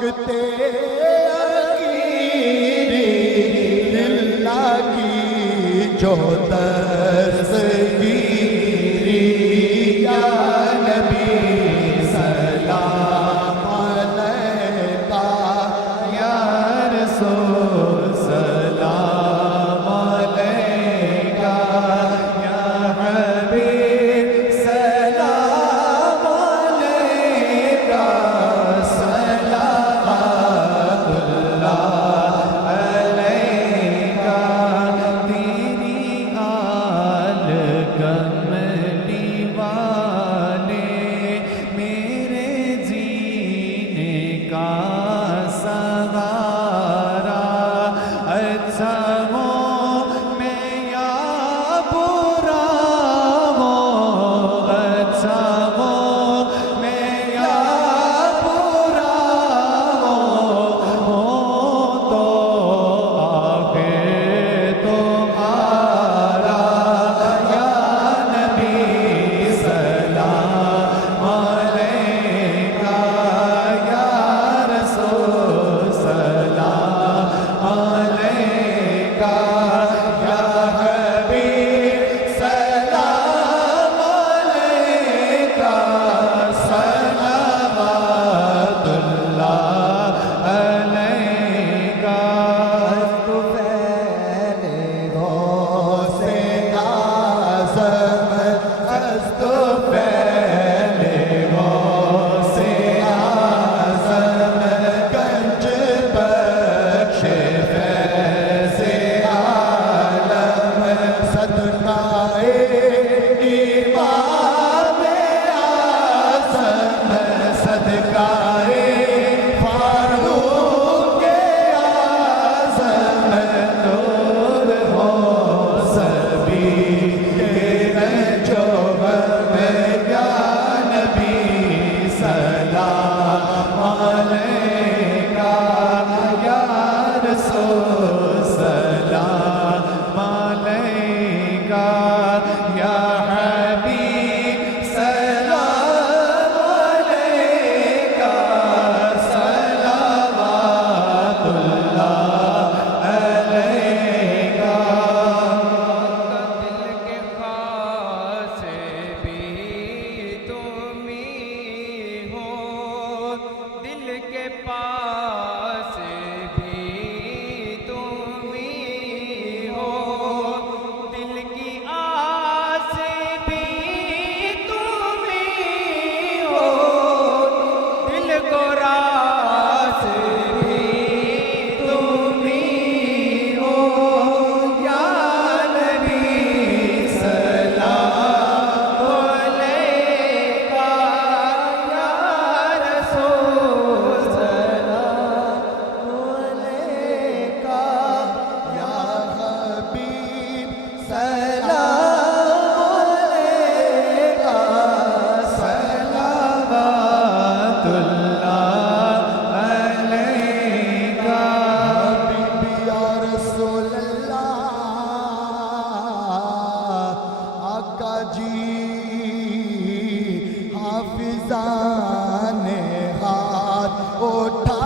وقت اخیری اللہ کی جو دستگیری یا نبی سلام علیکہ یا رسول سلام علیکہ یا حبیب سلام علیکہ صلوات اللہ علیکہ تیری آل کملی والے میرے جینے کا سہارا اچھا ہو میں یا برا ہو اچھا ہو میں یا برا ہو تو آگے تمہارا یا نبی سلام علیکہ یا رسول سلام علیکہ یا حبیب سلام علیکہ صلوات اللہ علیکہ تو پہلے غوث اعظم تو پہلے غوث اعظم گنج بخش فیض عالم صدقائے امام اعظم صدقائے فاروق اعظم دور ہو سبھی کے رنجو میں یا نبی سلام علیکہ یا رسول سلام علیکہ یا حبیب سلام علیکہ صلوات اللہ علیکہ دل کے خاص بھی تم ہی ہو دل کے پاس بھی تم ہی ہو دل کی آس بھی تم ہی ہو دل کو راس بھی تم ہی ہو یا نبی سلام علیکہ یا رسول سلام علیکہ یا حبیب سلام علیکہ صلوات اللہ علیکہ حبیبی یا رسول اللہ آقا جی حافظان ہاتھ اٹھا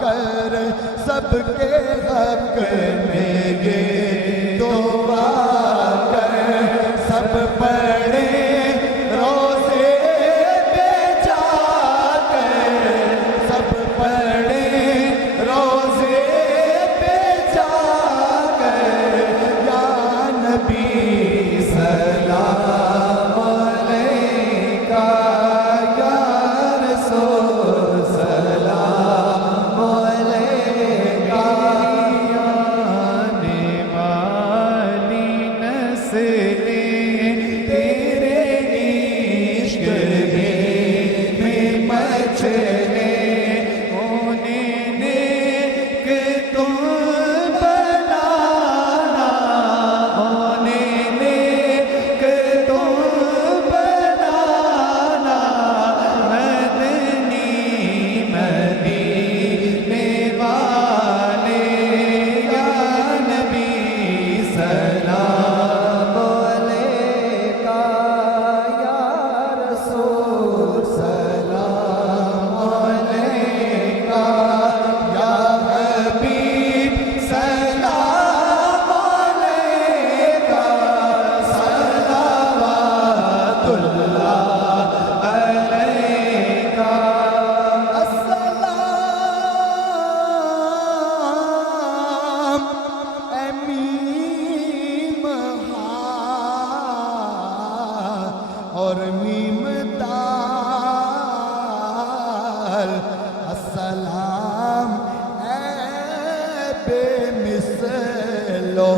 کر سب کے حق میں یہ دعا کر سب پڑھے روزے پہ جا کر سب پڑھے روزے پہ جا کر یا نبی سلام علیکہ یا رسول سلام علیکہ یا نیم دال السلام اے بے مثلو